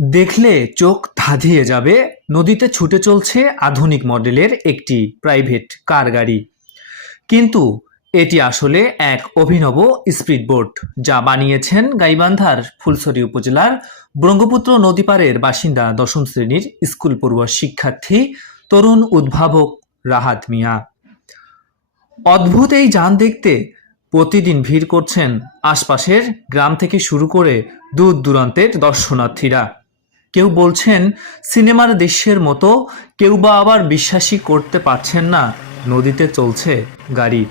দেখলে চোখ ধাঁধিয়ে যাবে, নদীতে ছুটে চলছে আধুনিক মডেলের একটি প্রাইভেট কার গাড়ি। কিন্তু এটি আসলে এক অভিনব স্পিডবোট যা বানিয়েছেন গাইবান্ধার ফুলছড়ি উপজেলার ব্রহ্মপুত্র নদীপাড়ের বাসিন্দা দশম শ্রেণির স্কুল পড়ুয়া শিক্ষার্থী তরুণ উদ্ভাবক রাহাত মিয়া। অদ্ভুত এই যান দেখতে প্রতিদিন ভিড় করছেন আশপাশের গ্রাম থেকে শুরু করে দূর দূরান্তের দর্শনার্থীরা। কেউ বলছেন, সিনেমার দৃশ্যের মতো কেউ বা আবার বিশ্বাসই করতে পারছেন না, নদীতে চলছে গাড়ি।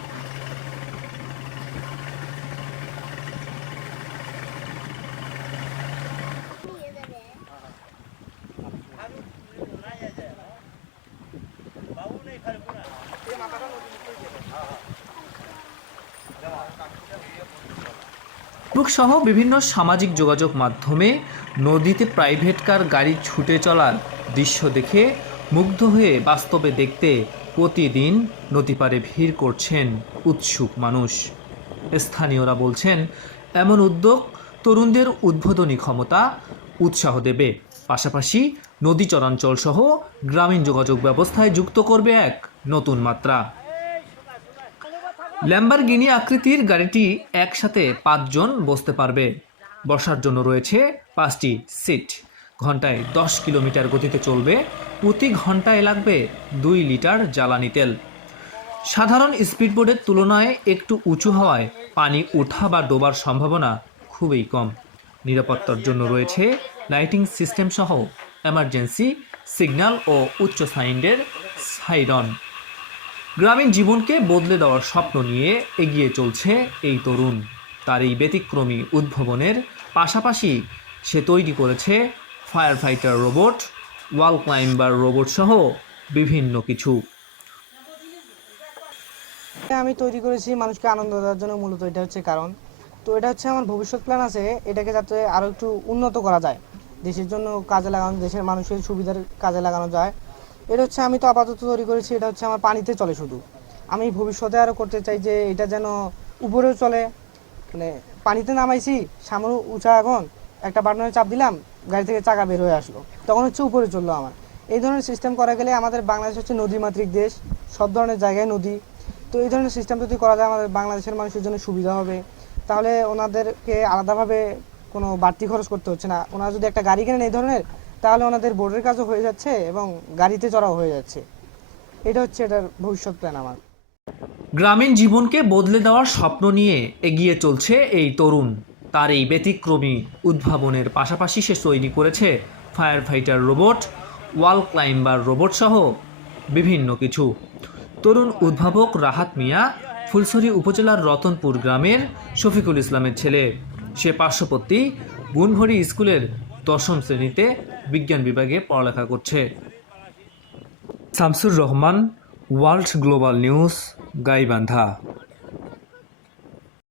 ফেসবুক সহ বিভিন্ন সামাজিক যোগাযোগ মাধ্যমে নদীতে প্রাইভেট কার গাড়ি ছুটে চলার দৃশ্য দেখে মুগ্ধ হয়ে বাস্তবে দেখতে প্রতিদিন নদীপাড়ে ভিড় করছেন উৎসুক মানুষ। স্থানীয়রা বলছেন, এমন উদ্যোগ তরুণদের উদ্বোধনী ক্ষমতা উৎসাহ দেবে। পাশাপাশি নদী চরাঞ্চল সহ গ্রামীণ যোগাযোগ ব্যবস্থায় যুক্ত করবে এক নতুন মাত্রা। ল্যাম্বারগিনি আকৃতির গাড়িটি একসাথে পাঁচজন বসতে পারবে। বসার জন্য রয়েছে পাঁচটি সিট। ঘন্টায় দশ কিলোমিটার গতিতে চলবে। প্রতি ঘন্টায় লাগবে দুই লিটার জ্বালানি তেল। সাধারণ স্পিডবোটের তুলনায় একটু উঁচু হওয়ায় পানি ওঠা বা ডোবার সম্ভাবনা খুবই কম। নিরাপত্তার জন্য রয়েছে লাইটিং সিস্টেম সহ এমার্জেন্সি, সিগন্যাল ও উচ্চ সাইন্ডের সাইরন। গ্রামীণ জীবনকে বদলে দেওয়ার স্বপ্ন নিয়ে এগিয়ে চলছে এই তরুণ। তার এই ব্যতিক্রমী উদ্ভাবনের পাশাপাশি সে তৈরি করেছে fire fighter robot wall climber robot সহ বিভিন্ন কিছু। আমি তৈরি করেছি মানুষকে আনন্দ দেওয়ার জন্য মূলত এটা হচ্ছে কারণ। তো এটা হচ্ছে আমার ভবিষ্যৎ প্ল্যান আছে, এটাকে যাতে আরও একটু উন্নত করা যায়। দেশের জন্য কাজে লাগানো, দেশের মানুষের সুবিধার কাজে লাগানো যায়। এটা হচ্ছে আমি তো আপাতত তৈরি করেছি, এটা হচ্ছে আমার পানিতে চলে শুধু। আমি ভবিষ্যতে আরও করতে চাই যে এটা যেন উপরেও চলে। মানে পানিতে নামাইছি সামনে উঁচা এখন একটা বাটনে চাপ দিলাম, গাড়ি থেকে চাকা বের হয়ে আসলো। তখন হচ্ছে উপরে চলল আমার। এই ধরনের সিস্টেম করা গেলে আমাদের বাংলাদেশ হচ্ছে নদীমাতৃক দেশ, সব ধরনের জায়গায় নদী। তো এই ধরনের সিস্টেম যদি করা যায়, আমাদের বাংলাদেশের মানুষের জন্য সুবিধা হবে। তাহলে ওনাদেরকে আলাদাভাবে কোনো বাড়তি খরচ করতে হচ্ছে না। ওনারা যদি একটা গাড়ি কেনেন এই ধরনের তাহলে ওনাদের বোর্ডের কাজও হয়ে যাচ্ছে এবং গাড়িতে চড়াও হয়ে যাচ্ছে। এটা হচ্ছে এটার ভবিষ্যৎ প্ল্যান আমার। গ্রামীণ জীবনকে বদলে দেওয়ার স্বপ্ন নিয়ে এগিয়ে চলছে এই তরুণ। তার এই ব্যতিক্রমী উদ্ভাবনের পাশাপাশি সে তৈরি করেছে fire fighter robot wall climber robot সহ বিভিন্ন কিছু। তরুণ উদ্ভাবক রাহাত মিয়া ফুলছড়ি উপজেলার রতনপুর গ্রামের শফিকুল ইসলামের ছেলে। সে পার্শ্ববর্তী গুনভরি স্কুলের দশম শ্রেণীতে বিজ্ঞান বিভাগে পড়ালেখা করছে। Shamsur Rahman world global news Gaibandha.